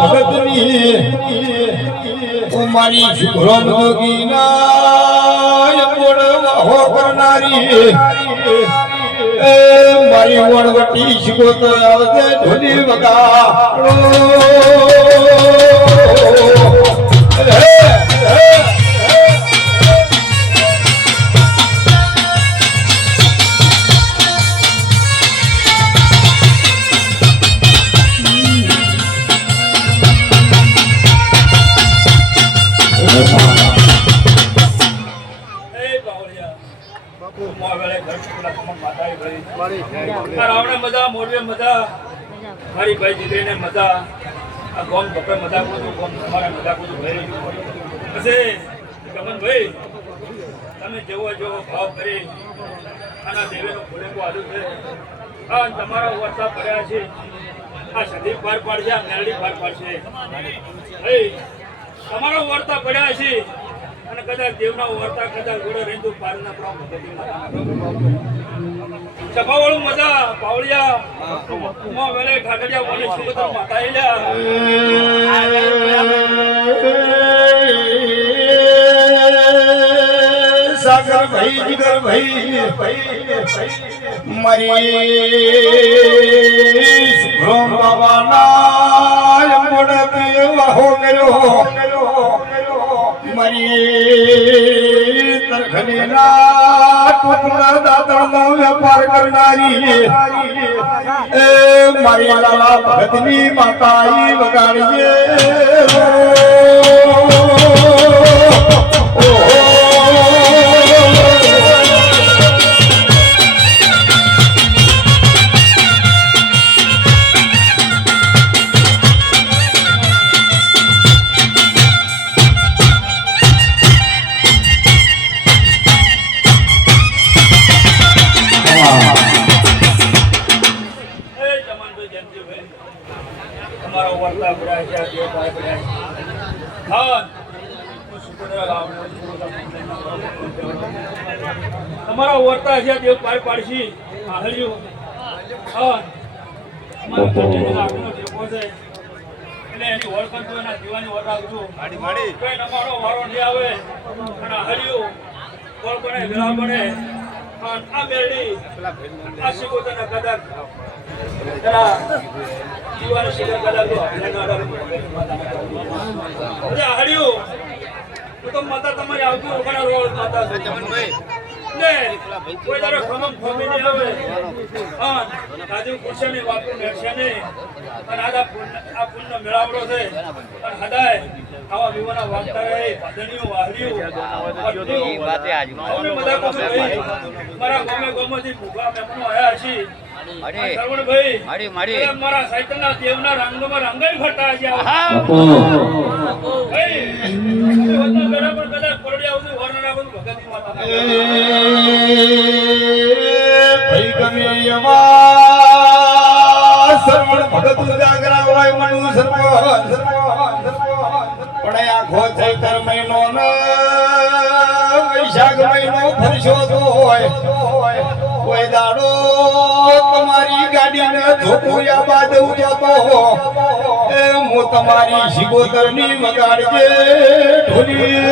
ભગતની ઓ મારી શુભ્રમ જોગીના હો કરનારી એ મારી વણવટી શિકોતો આવતે ઢોલી વગાડો તમે જેવો જેવો ભાવ કરી આના દેવેનો ખોલેકો આલ્યું છે. આ તમારા વર્તા પડ્યા છે. આ સદી પાર પાડશે, આ મેરડી પાર પાડશે. ભાઈ તમારો વર્તા પડ્યા છે. અને કદાચ દેવના વર્તા, કદાચ જોડે રહીને પારના પ્રામ સભાવાળું મજા પાવળિયા ઉમા વેલે ઠાકરિયા બોલે સુગતર માતા એલ્યા સાગર ભાઈ, જીગર ભાઈ મારી શુભ્રમ બાબાના તરખડીના ટુકડા દાતણનો વેપાર કરનારી. એ મારી માતા વગાડીએ. તમારો વર્તા પડ્યા છે દેવ ભાઈ છે હા તમારા વર્તા છે દેવ પાર પાડશી. આ હળિયું હા અમારા આગળનો ટેકો છે. એટલે એની ઓળખાણ તો એના દીવાની માડી કોઈ અમારો વારો નહીં આવે. અને હળિયું કોણ બને વેળા બને આ મેળી આ શિકોતરના કદાચ તો હળિયું તો તો હા ભાઈ મારા ગામે ગામેથી ભૂખા મહેમાનો આવ્યા છે અરે. આ શ્રવણભાઈ મારી, મારી. મારા. સાહિત્યના દેવના રંગમાં રંગાઈ છે હા. ભાઈ, તમે હોતા ઘરે પણ કદાચ પરડી આવતું વર ના આવતું ભગત માતા ભાઈ ગમે એવા શ્રવણ ભગત ઉજાગરા હોય મનુ સરપંચ પણ આખો ચૈતર મહિનો ને વૈશાખ મહિનો ફરશો તો હોય. કોઈ દાડો તમારી ગાડીને ધોકુયા બાદ ઉજતો એ હું તમારી શિગોતરની વગાડજે ઢોલી.